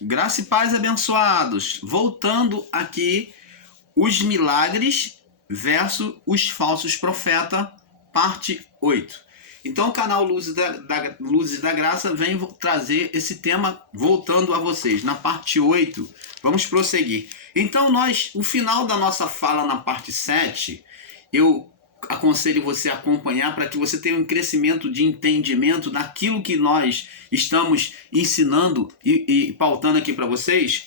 Graça e paz, abençoados. Voltando aqui, os milagres versus os falsos profetas, parte 8. Então o canal Luzes da Graça vem trazer esse tema voltando a vocês. Na parte 8, vamos prosseguir. Então o final da nossa fala na parte 7, eu aconselho você a acompanhar para que você tenha um crescimento de entendimento daquilo que nós estamos ensinando e pautando aqui para vocês.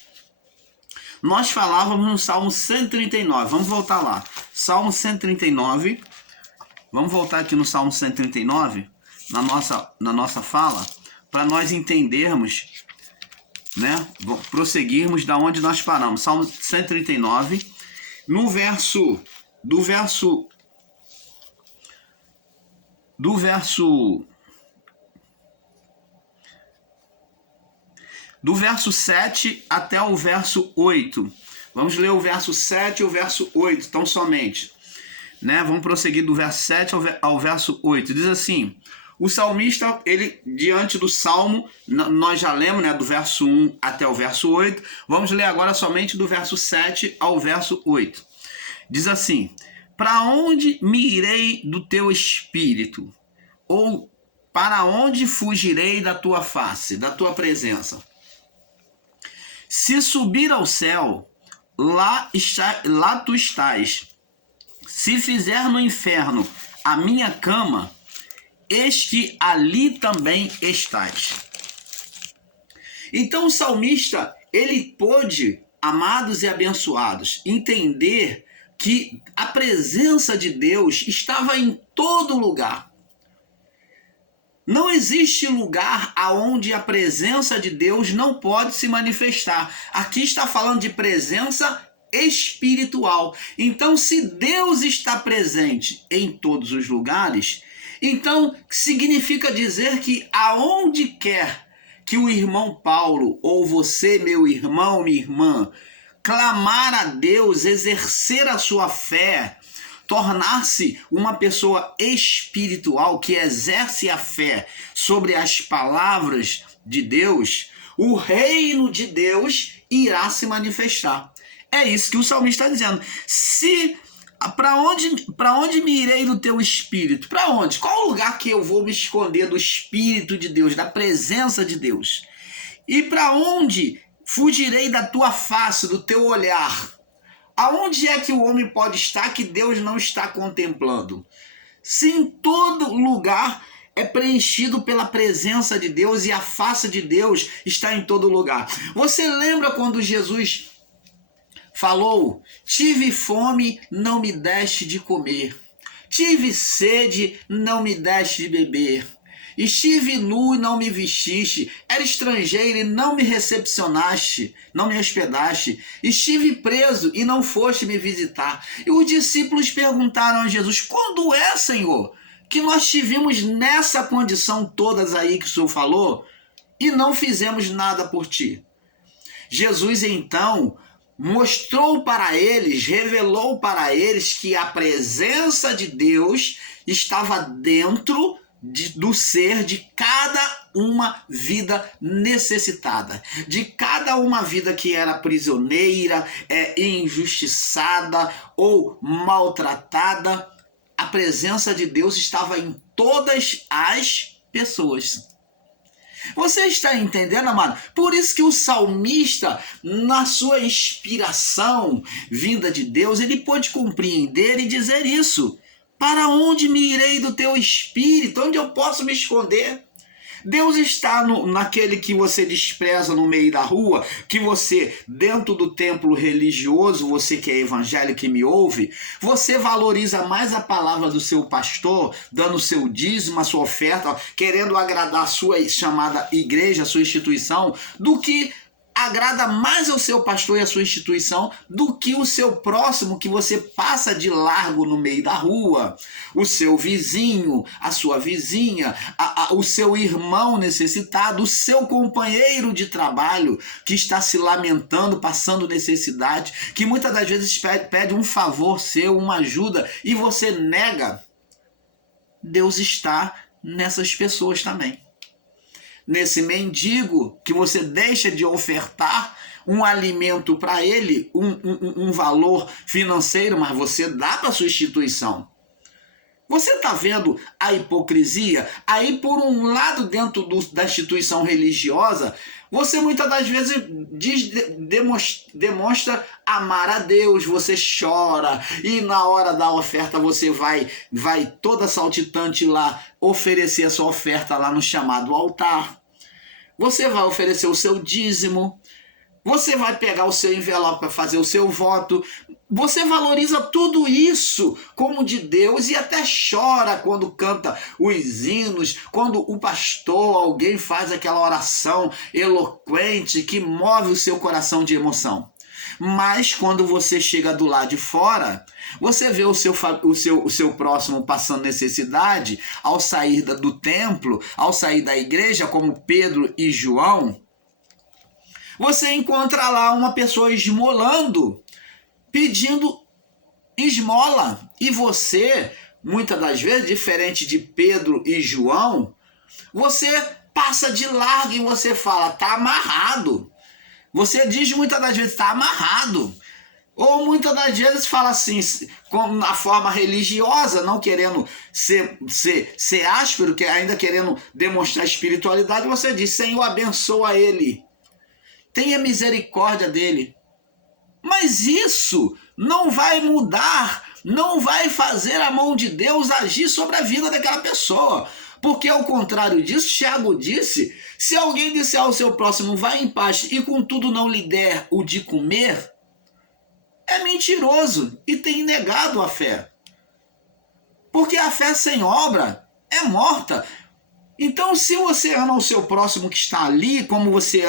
Nós falávamos no Salmo 139, vamos voltar lá. Salmo 139, vamos voltar aqui no Salmo 139, na nossa fala, para nós entendermos, né? Prosseguirmos da onde nós paramos. Salmo 139, do verso 7 até o verso 8. Vamos ler o verso 7 e o verso 8, tão somente. Né? Vamos prosseguir do verso 7 ao verso 8. Diz assim: o salmista, ele, diante do salmo, nós já lemos, né, do verso 1 até o verso 8. Vamos ler agora somente do verso 7 ao verso 8. Diz assim: para onde me irei do teu espírito? Ou para onde fugirei da tua face, da tua presença? Se subir ao céu, lá tu estás. Se fizer no inferno a minha cama, eis que ali também estás. Então o salmista, ele pôde, amados e abençoados, entender que a presença de Deus estava em todo lugar. Não existe lugar aonde a presença de Deus não pode se manifestar. Aqui está falando de presença espiritual. Então, se Deus está presente em todos os lugares, então significa dizer que aonde quer que o irmão Paulo, ou você, meu irmão, minha irmã, clamar a Deus, exercer a sua fé, tornar-se uma pessoa espiritual que exerce a fé sobre as palavras de Deus, o reino de Deus irá se manifestar. É isso que o salmista está dizendo. Para onde me irei do teu espírito? Para onde? Qual o lugar que eu vou me esconder do espírito de Deus, da presença de Deus? E para onde fugirei da tua face, do teu olhar? Aonde é que o homem pode estar que Deus não está contemplando? Se em todo lugar é preenchido pela presença de Deus e a face de Deus está em todo lugar. Você lembra quando Jesus falou: tive fome, não me deste de comer. Tive sede, não me deste de beber. Estive nu e não me vestiste, era estrangeiro e não me recepcionaste, não me hospedaste. Estive preso e não foste me visitar. E os discípulos perguntaram a Jesus: quando é, Senhor, que nós estivemos nessa condição todas aí que o Senhor falou e não fizemos nada por ti? Jesus então mostrou para eles, revelou para eles que a presença de Deus estava dentro do ser de cada uma vida necessitada, de cada uma vida que era prisioneira, injustiçada ou maltratada. A presença de Deus estava em todas as pessoas. Você está entendendo, amado? Por isso que o salmista, na sua inspiração vinda de Deus, ele pôde compreender e dizer isso. Para onde me irei do teu espírito? Onde eu posso me esconder? Deus está naquele que você despreza no meio da rua, que você, dentro do templo religioso, você que é evangélico e me ouve, você valoriza mais a palavra do seu pastor, dando o seu dízimo, a sua oferta, querendo agradar a sua chamada igreja, a sua instituição, do que agrada mais ao seu pastor e à sua instituição do que o seu próximo que você passa de largo no meio da rua, o seu vizinho, a sua vizinha, o seu irmão necessitado, o seu companheiro de trabalho que está se lamentando, passando necessidade, que muitas das vezes pede um favor seu, uma ajuda e você nega. Deus está nessas pessoas também. nesse mendigo, que você deixa de ofertar um alimento para ele, um valor financeiro, mas você dá para sua instituição. Você está vendo a hipocrisia? Aí, por um lado, dentro da instituição religiosa, você muitas das vezes demonstra amar a Deus, você chora, e na hora da oferta você vai toda saltitante lá oferecer a sua oferta lá no chamado altar. Você vai oferecer o seu dízimo, você vai pegar o seu envelope para fazer o seu voto. Você valoriza tudo isso como de Deus e até chora quando canta os hinos, quando o pastor, alguém faz aquela oração eloquente que move o seu coração de emoção. Mas quando você chega do lado de fora, você vê o seu próximo passando necessidade, ao sair do templo, ao sair da igreja, como Pedro e João, você encontra lá uma pessoa esmolando, pedindo esmola. E você, muitas das vezes, diferente de Pedro e João, você passa de largo e você fala, tá amarrado. Você diz muitas das vezes, tá amarrado. Ou muitas das vezes fala assim, na forma religiosa, não querendo ser áspero, ainda querendo demonstrar espiritualidade, você diz, Senhor, abençoa ele. Tenha misericórdia dele. Mas isso não vai mudar, não vai fazer a mão de Deus agir sobre a vida daquela pessoa. Porque ao contrário disso, Tiago disse, se alguém disser ao seu próximo, vai em paz e contudo não lhe der o de comer, é mentiroso e tem negado a fé. Porque a fé sem obra é morta. Então, se você ama o seu próximo que está ali, como você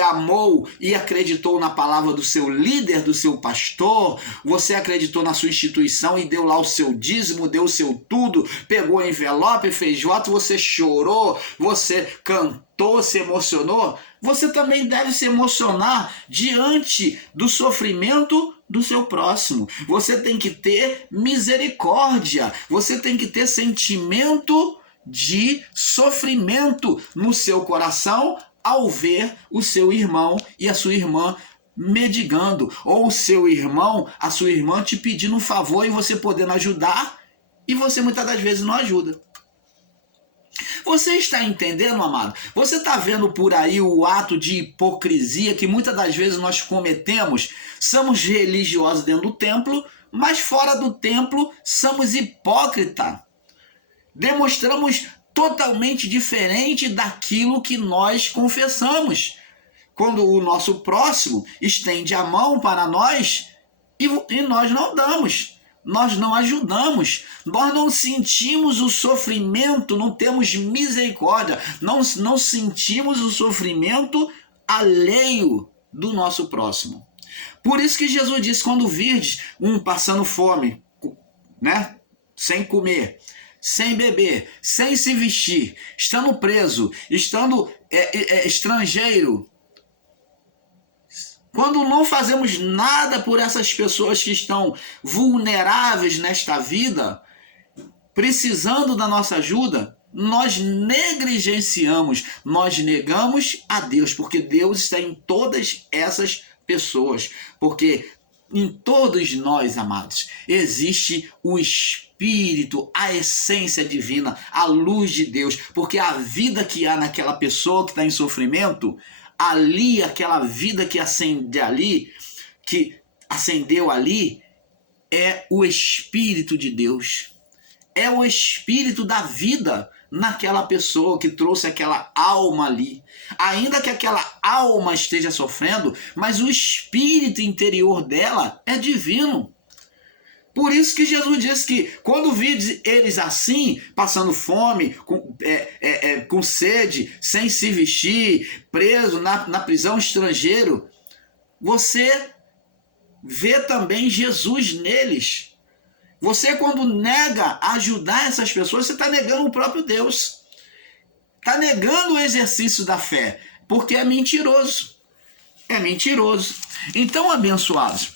amou e acreditou na palavra do seu líder, do seu pastor, você acreditou na sua instituição e deu lá o seu dízimo, deu o seu tudo, pegou o envelope, fez voto, você chorou, você cantou, se emocionou, você também deve se emocionar diante do sofrimento do seu próximo. Você tem que ter misericórdia, você tem que ter sentimento de sofrimento no seu coração ao ver o seu irmão e a sua irmã mendigando, ou o seu irmão, a sua irmã te pedindo um favor e você podendo ajudar, e você muitas das vezes não ajuda. Você está entendendo, amado? Você está vendo por aí o ato de hipocrisia que muitas das vezes nós cometemos? Somos religiosos dentro do templo, mas fora do templo somos hipócritas. Demonstramos totalmente diferente daquilo que nós confessamos. Quando o nosso próximo estende a mão para nós e nós não damos, nós não ajudamos, nós não sentimos o sofrimento, não temos misericórdia, não sentimos o sofrimento alheio do nosso próximo. Por isso que Jesus disse, quando virdes um passando fome, né, sem comer, sem beber, sem se vestir, estando preso, estando estrangeiro, quando não fazemos nada por essas pessoas que estão vulneráveis nesta vida, precisando da nossa ajuda, nós negligenciamos, nós negamos a Deus, porque Deus está em todas essas pessoas, porque em todos nós, amados, existe o Espírito, a essência divina, a luz de Deus, porque a vida que há naquela pessoa que está em sofrimento, ali, aquela vida que acendeu ali, é o Espírito de Deus, é o Espírito da vida naquela pessoa que trouxe aquela alma ali. Ainda que aquela alma esteja sofrendo, mas o espírito interior dela é divino. Por isso que Jesus disse que quando vides eles assim, passando fome, com sede, sem se vestir, preso na prisão, estrangeiro, você vê também Jesus neles. Você, quando nega ajudar essas pessoas, você está negando o próprio Deus. Está negando o exercício da fé, porque é mentiroso. É mentiroso. Então, abençoados,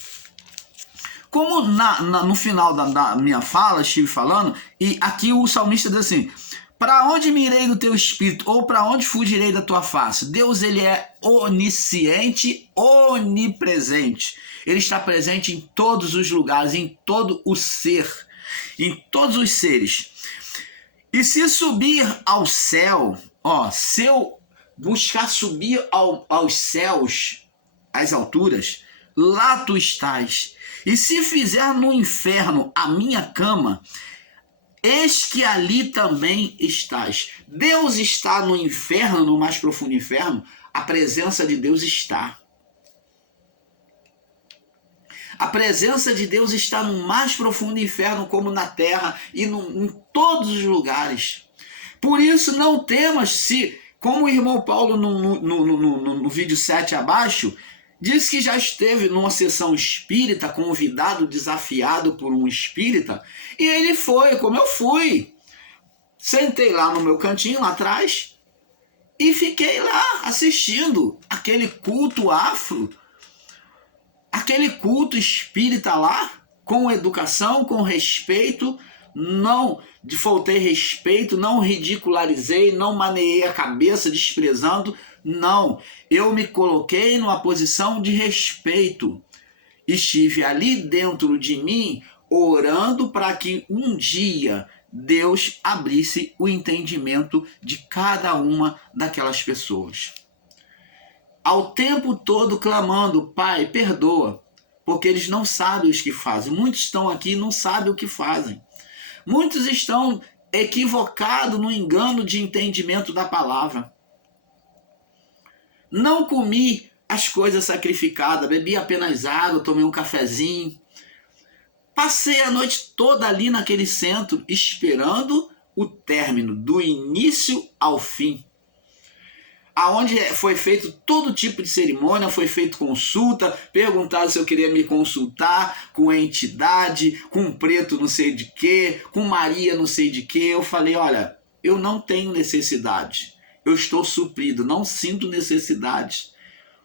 como no final da minha fala, estive falando, e aqui o salmista diz assim, Para onde me irei do teu espírito? Ou para onde fugirei da tua face? Deus, ele é onisciente, onipresente. Ele está presente em todos os lugares, em todo o ser, em todos os seres. E se subir ao céu, se eu buscar subir aos céus, às alturas, lá tu estás. E se fizer no inferno a minha cama, eis que ali também estás. Deus está no inferno, no mais profundo inferno, a presença de Deus está. A presença de Deus está no mais profundo inferno, como na terra e em todos os lugares. Por isso não temas se, como o irmão Paulo no vídeo 7 abaixo, diz que já esteve numa sessão espírita, convidado, desafiado por um espírita, e ele foi, como eu fui. Sentei lá no meu cantinho, lá atrás, e fiquei lá assistindo aquele culto afro, aquele culto espírita lá, com educação, com respeito. Não faltei respeito, não ridicularizei, não maneei a cabeça desprezando. Não, eu me coloquei numa posição de respeito. Estive ali dentro de mim, orando para que um dia Deus abrisse o entendimento de cada uma daquelas pessoas. Ao tempo todo clamando, Pai, perdoa, porque eles não sabem os que fazem. Muitos estão aqui e não sabem o que fazem. Muitos estão equivocados no engano de entendimento da palavra. Não comi as coisas sacrificadas, bebi apenas água, tomei um cafezinho. Passei a noite toda ali naquele centro, esperando o término, do início ao fim. Aonde foi feito todo tipo de cerimônia, foi feito consulta, perguntaram se eu queria me consultar com a entidade, com preto não sei de quê, com Maria não sei de quê. Eu falei, olha, eu não tenho necessidade, eu estou suprido, não sinto necessidade.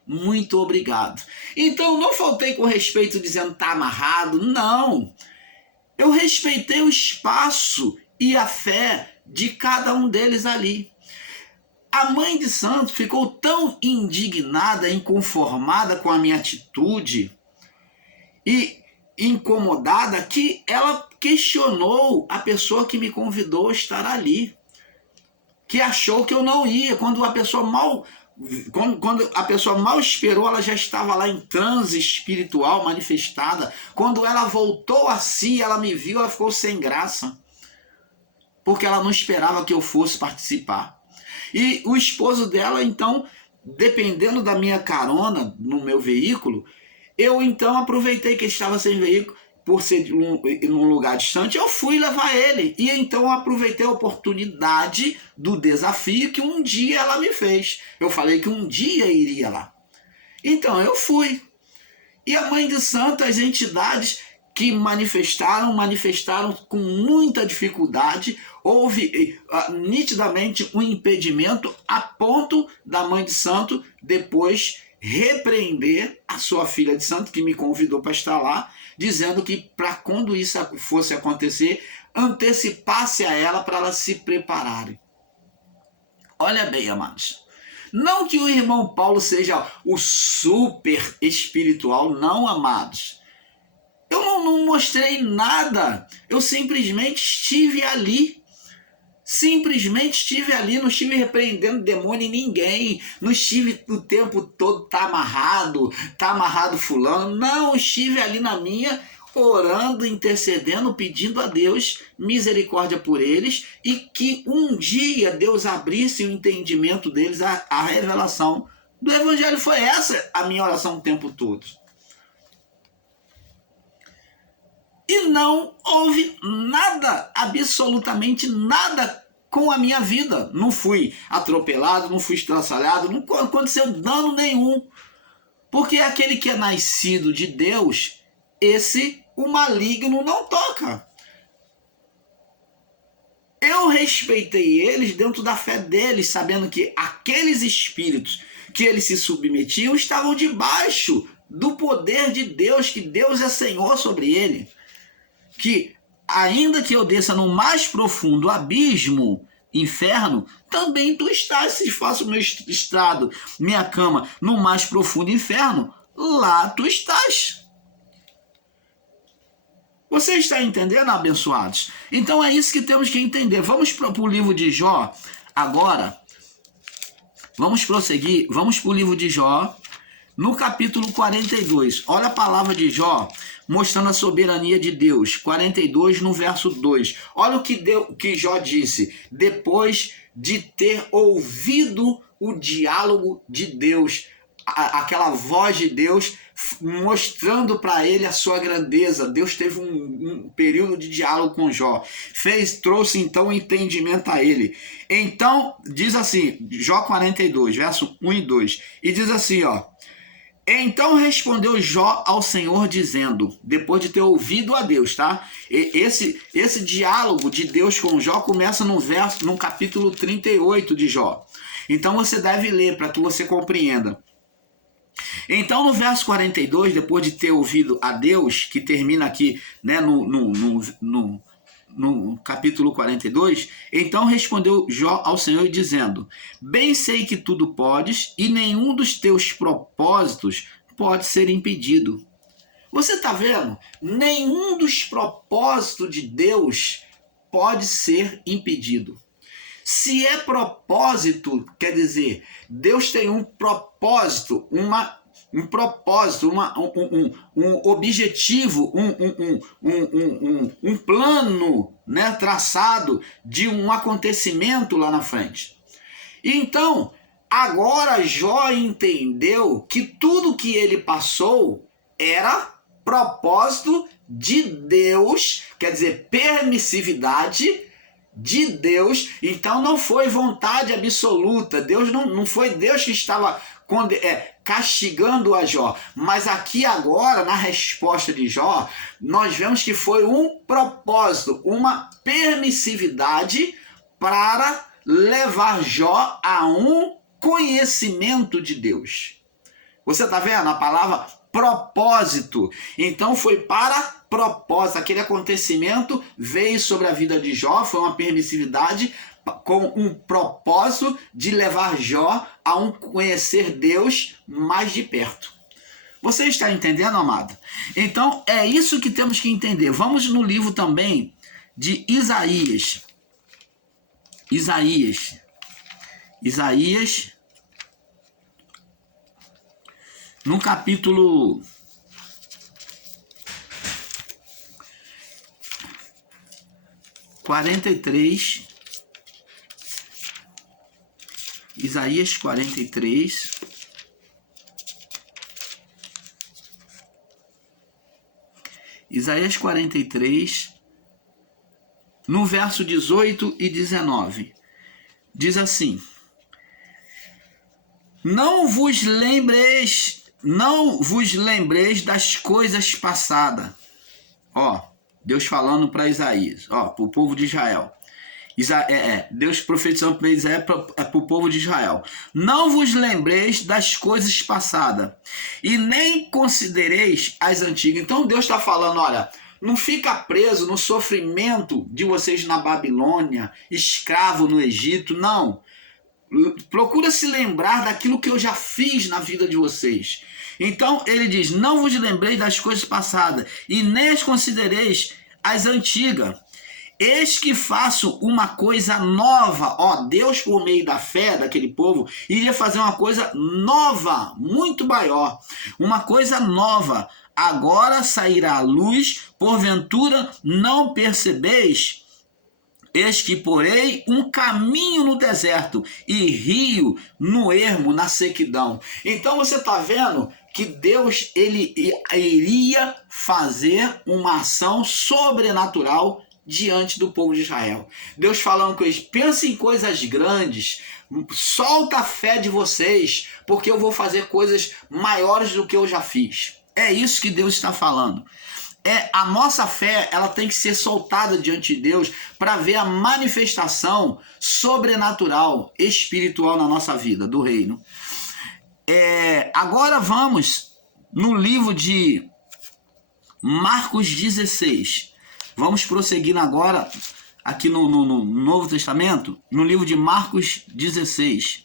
Muito obrigado. Então não faltei com respeito dizendo tá amarrado, não. Eu respeitei o espaço e a fé de cada um deles ali. A mãe de santo ficou tão indignada, inconformada com a minha atitude e incomodada que ela questionou a pessoa que me convidou a estar ali, que achou que eu não ia. Quando a pessoa mal esperou, ela já estava lá em transe espiritual manifestada. Quando ela voltou a si, ela me viu, ela ficou sem graça, porque ela não esperava que eu fosse participar. E o esposo dela, então, dependendo da minha carona no meu veículo, eu então aproveitei que ele estava sem veículo, por ser num lugar distante, eu fui levar ele. E então eu aproveitei a oportunidade do desafio que um dia ela me fez. Eu falei que um dia iria lá. Então eu fui. E a mãe de santo, as entidades que manifestaram com muita dificuldade. Houve nitidamente um impedimento a ponto da mãe de santo depois repreender a sua filha de santo, que me convidou para estar lá, dizendo que para quando isso fosse acontecer, antecipasse a ela para elas se prepararem. Olha bem, amados. Não que o irmão Paulo seja o super espiritual, não, amados. Eu não mostrei nada. Eu simplesmente estive ali. Não estive repreendendo demônio em ninguém, não estive o tempo todo tá amarrado fulano, não, estive ali na minha, orando, intercedendo, pedindo a Deus misericórdia por eles, e que um dia Deus abrisse o entendimento deles, a revelação do Evangelho. Foi essa a minha oração o tempo todo. E não houve nada, absolutamente nada com a minha vida. Não fui atropelado, não fui estraçalhado, não aconteceu dano nenhum. Porque aquele que é nascido de Deus, o maligno não toca. Eu respeitei eles dentro da fé deles, sabendo que aqueles espíritos que eles se submetiam estavam debaixo do poder de Deus, que Deus é Senhor sobre ele. Que ainda que eu desça no mais profundo abismo, inferno, também tu estás. Se faço meu estrado, minha cama no mais profundo inferno, lá tu estás. Você está entendendo, abençoados? Então é isso que temos que entender. Vamos para o livro de Jó agora. Vamos prosseguir. Vamos para o livro de Jó, no capítulo 42. Olha a palavra de Jó, mostrando a soberania de Deus. 42, no verso 2. Olha o que Jó disse, depois de ter ouvido o diálogo de Deus, aquela voz de Deus mostrando para ele a sua grandeza. Deus teve um período de diálogo com Jó, trouxe então entendimento a ele. Então diz assim, Jó 42, verso 1 e 2, e diz assim, ó: então respondeu Jó ao Senhor dizendo, depois de ter ouvido a Deus, tá? Esse diálogo de Deus com Jó começa no capítulo 38 de Jó. Então você deve ler para que você compreenda. Então no verso 42, depois de ter ouvido a Deus, que termina aqui, né, no capítulo 42, então respondeu Jó ao Senhor dizendo, bem sei que tudo podes e nenhum dos teus propósitos pode ser impedido. Você está vendo? Nenhum dos propósitos de Deus pode ser impedido. Se é propósito, quer dizer, Deus tem um propósito, um objetivo, um plano, né, traçado de um acontecimento lá na frente. Então, agora Jó entendeu que tudo que ele passou era propósito de Deus, quer dizer, permissividade de Deus. Então não foi vontade absoluta. Deus não foi Deus que estava castigando a Jó. Mas aqui agora, na resposta de Jó, nós vemos que foi um propósito, uma permissividade para levar Jó a um conhecimento de Deus. Você está vendo a palavra propósito? Então foi para propósito. Aquele acontecimento veio sobre a vida de Jó, foi uma permissividade com um propósito de levar Jó a um conhecer Deus mais de perto. Você está entendendo, amado? Então é isso que temos que entender. Vamos no livro também de Isaías. Isaías, no capítulo 43, Isaías 43, Isaías 43, no verso 18 e 19, diz assim: Não vos lembreis das coisas passadas. Ó, Deus falando para Isaías, ó, para o povo de Israel. Deus profetizando para Isaías, para o povo de Israel. Não vos lembreis das coisas passadas, e nem considereis as antigas. Então Deus está falando, olha, não fica preso no sofrimento de vocês na Babilônia, escravo no Egito, não. Procura se lembrar daquilo que eu já fiz na vida de vocês. Então ele diz, não vos lembreis das coisas passadas, e nem as considereis as antigas. Eis que faço uma coisa nova. Ó, Deus, por meio da fé daquele povo, iria fazer uma coisa nova, muito maior. Uma coisa nova. Agora sairá a luz, porventura não percebeis? Eis que porei um caminho no deserto e rio no ermo, na sequidão. Então você está vendo que Deus ele iria fazer uma ação sobrenatural diante do povo de Israel. Deus falando com eles, pensem em coisas grandes, solta a fé de vocês, porque eu vou fazer coisas maiores do que eu já fiz. É isso que Deus está falando. A nossa fé, ela tem que ser soltada diante de Deus para ver a manifestação sobrenatural, espiritual na nossa vida, do reino. Agora vamos no livro de Marcos 16. Vamos prosseguindo agora aqui no Novo Testamento, no livro de Marcos 16.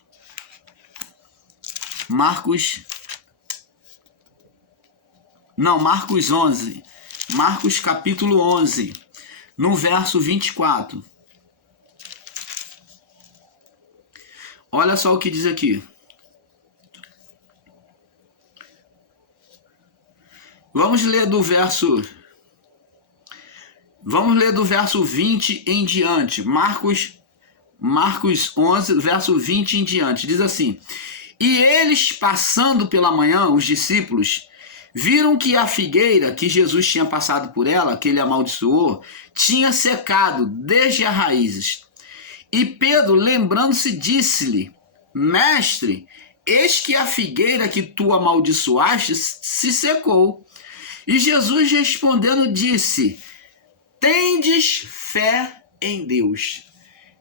Marcos 11. Marcos capítulo 11, no verso 24. Olha só o que diz aqui. Vamos ler do verso 20 em diante. Marcos 11, verso 20 em diante. Diz assim: E eles, passando pela manhã, os discípulos, viram que a figueira que Jesus tinha passado por ela, que ele amaldiçoou, tinha secado desde as raízes. E Pedro, lembrando-se, disse-lhe: Mestre, eis que a figueira que tu amaldiçoaste se secou. E Jesus respondendo disse: Tendes fé em Deus.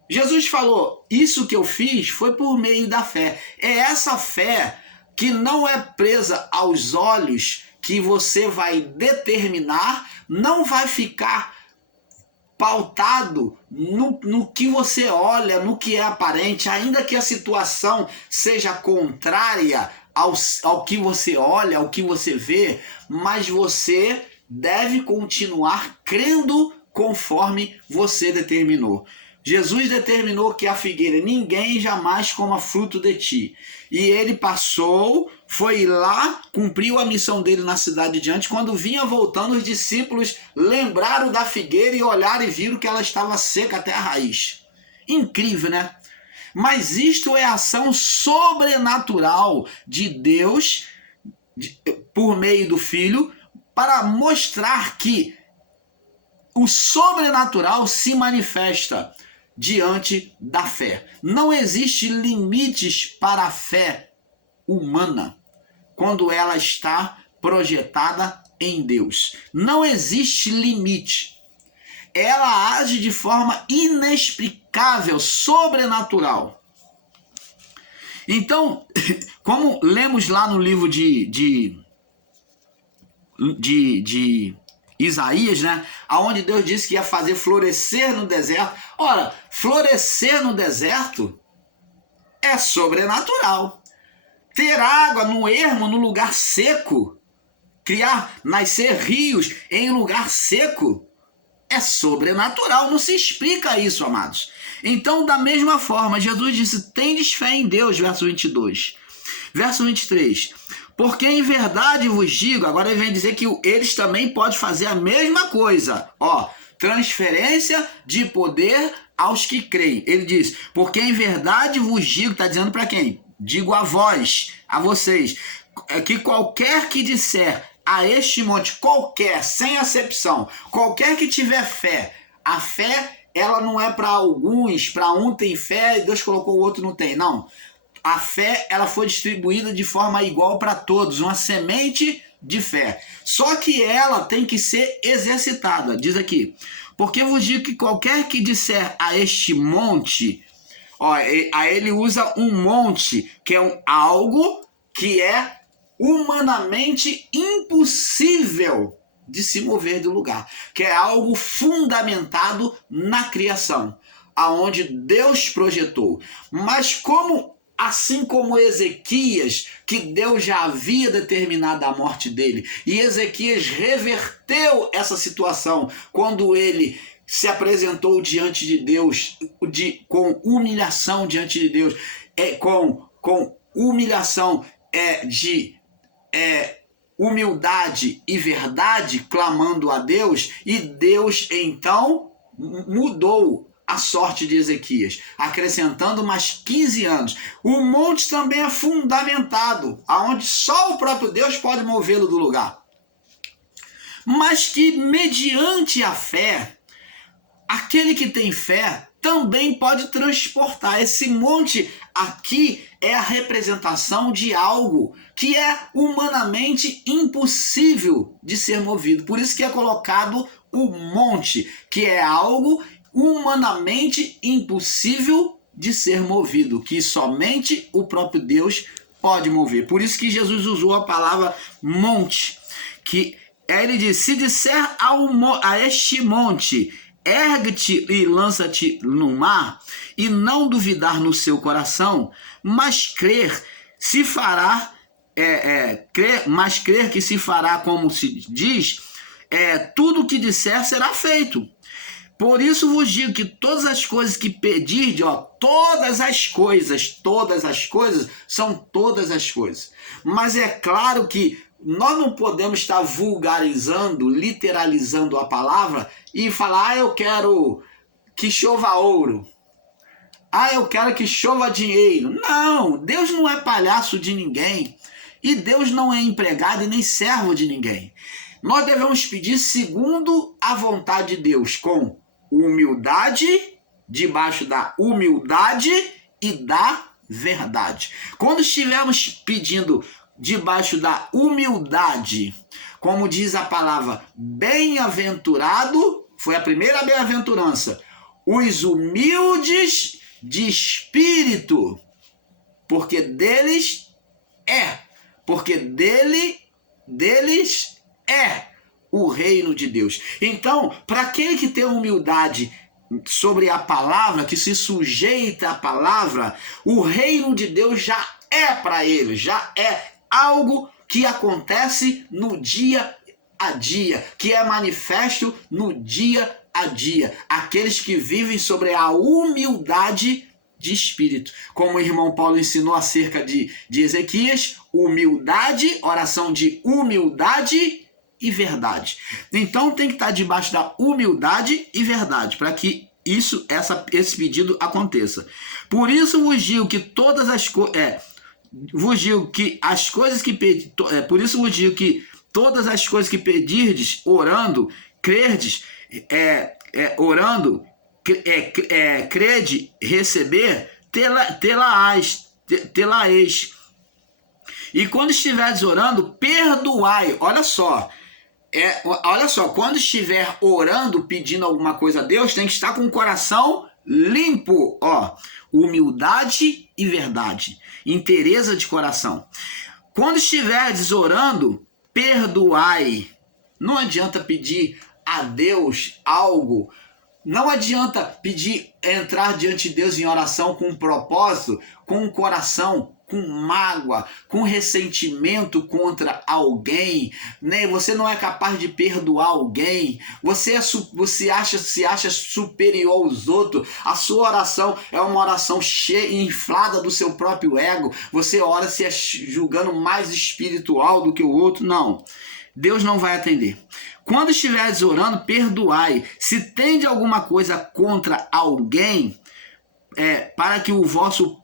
Jesus falou: isso que eu fiz foi por meio da fé. É essa fé que não é presa aos olhos, que você vai determinar, não vai ficar pautado no que você olha, no que é aparente, ainda que a situação seja contrária ao que você olha, ao que você vê, mas você deve continuar crendo conforme você determinou. Jesus determinou que a figueira, ninguém jamais coma fruto de ti. E ele passou, foi lá, cumpriu a missão dele na cidade de antes. Quando vinha voltando, os discípulos lembraram da figueira e olharam e viram que ela estava seca até a raiz. Incrível, né? Mas isto é a ação sobrenatural de Deus, por meio do Filho, para mostrar que o sobrenatural se manifesta diante da fé. Não existe limites para a fé humana quando ela está projetada em Deus. Não existe limite. Ela age de forma inexplicável, sobrenatural. Então, como lemos lá no livro de Isaías, né? Aonde Deus disse que ia fazer florescer no deserto. Ora, florescer no deserto é sobrenatural. Ter água no ermo, no lugar seco, nascer rios em lugar seco, é sobrenatural. Não se explica isso, amados. Então, da mesma forma, Jesus disse: tendes fé em Deus, verso 22. Verso 23. Porque em verdade vos digo, agora ele vem dizer que eles também podem fazer a mesma coisa. Ó, transferência de poder aos que creem. Ele diz: porque em verdade vos digo, está dizendo para quem? Digo a vós, a vocês, que qualquer que disser a este monte, qualquer, sem acepção, qualquer que tiver fé, a fé, ela não é para alguns, para um tem fé e Deus colocou o outro não tem, não. A fé, ela foi distribuída de forma igual para todos, uma semente de fé. Só que ela tem que ser exercitada. Diz aqui: porque vos digo que qualquer que disser a este monte, ó, aí ele usa um monte, que é algo que é humanamente impossível de se mover do lugar, que é algo fundamentado na criação, aonde Deus projetou. Mas assim como Ezequias, que Deus já havia determinado a morte dele, e Ezequias reverteu essa situação quando ele se apresentou diante de Deus, com humilhação diante de Deus, com humilhação de humildade e verdade, clamando a Deus, e Deus então mudou a sorte de Ezequias, acrescentando mais 15 anos. O monte também é fundamentado, aonde só o próprio Deus pode movê-lo do lugar. Mas que mediante a fé, aquele que tem fé também pode transportar. Esse monte aqui é a representação de algo que é humanamente impossível de ser movido. Por isso que é colocado o monte, que é algo humanamente impossível de ser movido, que somente o próprio Deus pode mover. Por isso que Jesus usou a palavra monte, que ele diz: se disser a este monte, ergue-te e lança-te no mar, e não duvidar no seu coração, mas crer se fará, mas crer que se fará como se diz, tudo o que disser será feito. Por isso vos digo que todas as coisas que pedirdes, todas as coisas são todas as coisas. Mas é claro que nós não podemos estar vulgarizando, literalizando a palavra e falar, eu quero que chova ouro. Eu quero que chova dinheiro. Não, Deus não é palhaço de ninguém. E Deus não é empregado e nem servo de ninguém. Nós devemos pedir segundo a vontade de Deus, com humildade, debaixo da humildade e da verdade. Quando estivermos pedindo debaixo da humildade, como diz a palavra, bem-aventurado, foi a primeira bem-aventurança, os humildes de espírito, porque deles é o reino de Deus. Então, para aquele que tem humildade sobre a palavra, que se sujeita à palavra, o reino de Deus já é para ele, já é algo que acontece no dia a dia, que é manifesto no dia a dia. Aqueles que vivem sobre a humildade de espírito. Como o irmão Paulo ensinou acerca de Ezequias, humildade, oração de humildade e verdade. Então tem que estar debaixo da humildade e verdade, para que esse pedido aconteça. Por isso vos digo que todas as coisas... vos digo que as coisas que por isso vos digo que todas as coisas que pedirdes, orando, crerdes, crede, receber, tê-la-eis. E quando estiveres orando, perdoai. Olha só, quando estiver orando, pedindo alguma coisa a Deus, tem que estar com o coração limpo, humildade e verdade, inteireza de coração. Quando estiveres orando, perdoai. Não adianta pedir a Deus algo, não adianta entrar diante de Deus em oração com um propósito, com um coração, com mágoa, com ressentimento contra alguém, né? Você não é capaz de perdoar alguém, você se acha superior aos outros, a sua oração é uma oração cheia, inflada do seu próprio ego, você ora se julgando mais espiritual do que o outro. Não, Deus não vai atender. Quando estiveres orando, perdoai. Se tende alguma coisa contra alguém, para que o vosso...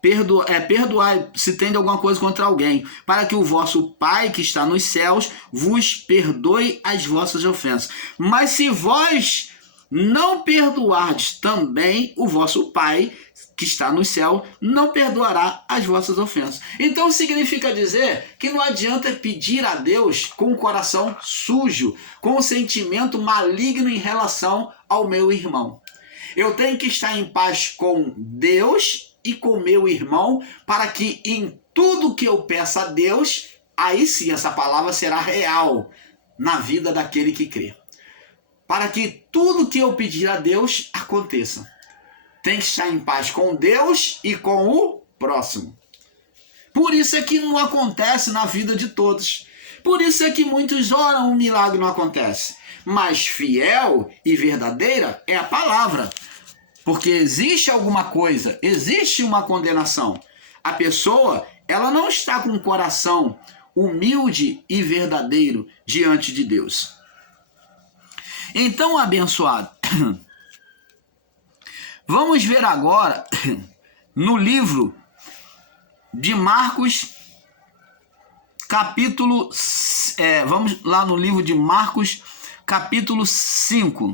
perdoai se tende alguma coisa contra alguém, para que o vosso Pai que está nos céus vos perdoe as vossas ofensas. Mas se vós não perdoardes, também o vosso Pai que está no céu não perdoará as vossas ofensas. Então significa dizer que não adianta pedir a Deus com o coração sujo, com o sentimento maligno em relação ao meu irmão. Eu tenho que estar em paz com Deus e com meu irmão, para que em tudo que eu peça a Deus, aí sim essa palavra será real na vida daquele que crê. Para que tudo que eu pedir a Deus aconteça. Tem que estar em paz com Deus e com o próximo. Por isso é que não acontece na vida de todos. Por isso é que muitos oram, um milagre não acontece. Mas fiel e verdadeira é a palavra. Porque existe alguma coisa, existe uma condenação. A pessoa, ela não está com um coração humilde e verdadeiro diante de Deus. Então, abençoado, vamos ver agora no livro de Marcos, capítulo... vamos lá no livro de Marcos, capítulo 5.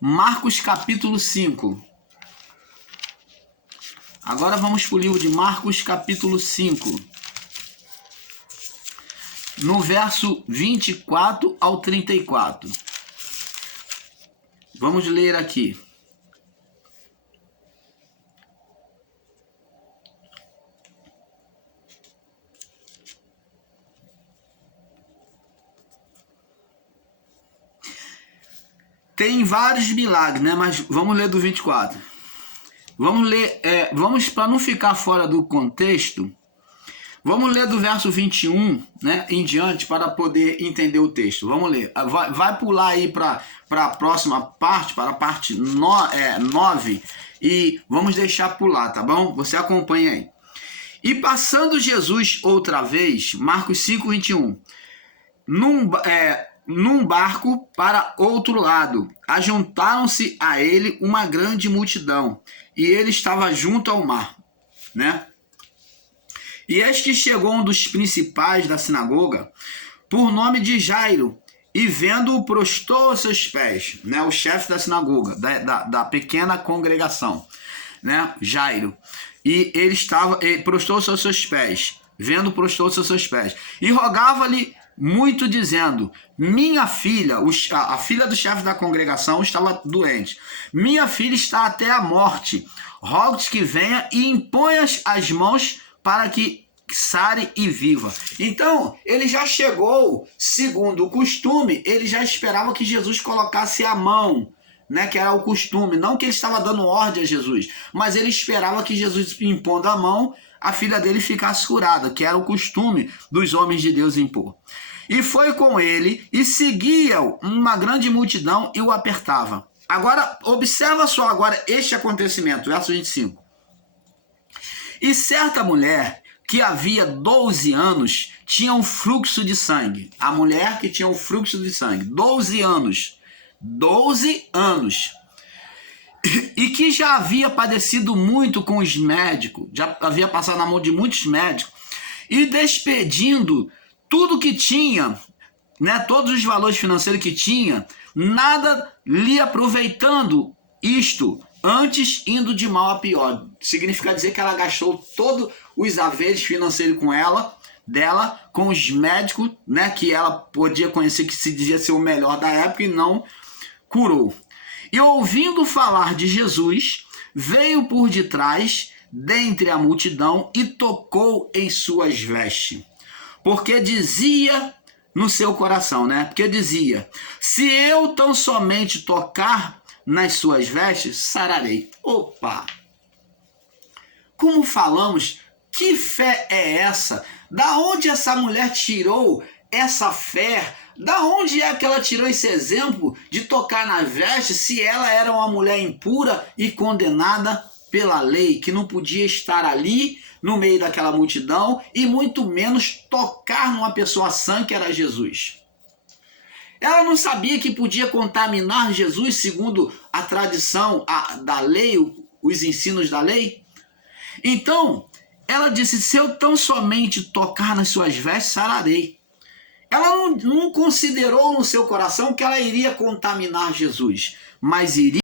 Marcos capítulo 5. Agora vamos para o livro de Marcos capítulo 5. No verso 24 ao 34. Vamos ler aqui. tem vários milagres, né? Mas vamos ler do 24. Vamos ler, para não ficar fora do contexto, vamos ler do verso 21, né, em diante, para poder entender o texto. Vamos ler. Vai pular aí para a próxima parte, para a parte 9, e vamos deixar pular, tá bom? Você acompanha aí. E passando Jesus outra vez, Marcos 5, 21, num barco para outro lado, ajuntaram-se a ele uma grande multidão, e ele estava junto ao mar, né? E eis que chegou um dos principais da sinagoga, por nome de Jairo, e vendo-o prostrou aos seus pés, né? O chefe da sinagoga, da pequena congregação, né? Jairo. E ele prostrou-se aos seus pés, vendo, prostrou-se aos seus pés, e rogava-lhe muito, dizendo: minha filha, a filha do chefe da congregação estava doente, minha filha está até a morte, rogo-te que venha e imponhas as mãos para que sare e viva. Então, ele já chegou, segundo o costume, ele já esperava que Jesus colocasse a mão, né, que era o costume, não que ele estava dando ordem a Jesus, mas ele esperava que Jesus, impondo a mão, a filha dele ficasse curada, que era o costume dos homens de Deus impor. E foi com ele, e seguia uma grande multidão e o apertava. Agora, observa só agora este acontecimento, verso 25. E certa mulher que havia 12 anos tinha um fluxo de sangue. A mulher que tinha um fluxo de sangue, 12 anos. 12 anos. E que já havia padecido muito com os médicos, já havia passado na mão de muitos médicos, e despedindo tudo que tinha, né, todos os valores financeiros que tinha, nada lhe aproveitando isto, antes indo de mal a pior. Significa dizer que ela gastou todos os haveres financeiros dela, com os médicos, né, que ela podia conhecer, que se dizia ser o melhor da época, e não curou. E ouvindo falar de Jesus, veio por detrás, dentre a multidão, e tocou em suas vestes. Porque dizia no seu coração, né? Porque dizia: se eu tão somente tocar nas suas vestes, sararei. Opa! Como falamos, que fé é essa? Da onde essa mulher tirou essa fé? Da onde é que ela tirou esse exemplo de tocar nas vestes, se ela era uma mulher impura e condenada pela lei, que não podia estar ali no meio daquela multidão e muito menos tocar numa pessoa sã que era Jesus? Ela não sabia que podia contaminar Jesus segundo a tradição da lei, os ensinos da lei? Então, ela disse: se eu tão somente tocar nas suas vestes, sararei. Ela não considerou no seu coração que ela iria contaminar Jesus, mas iria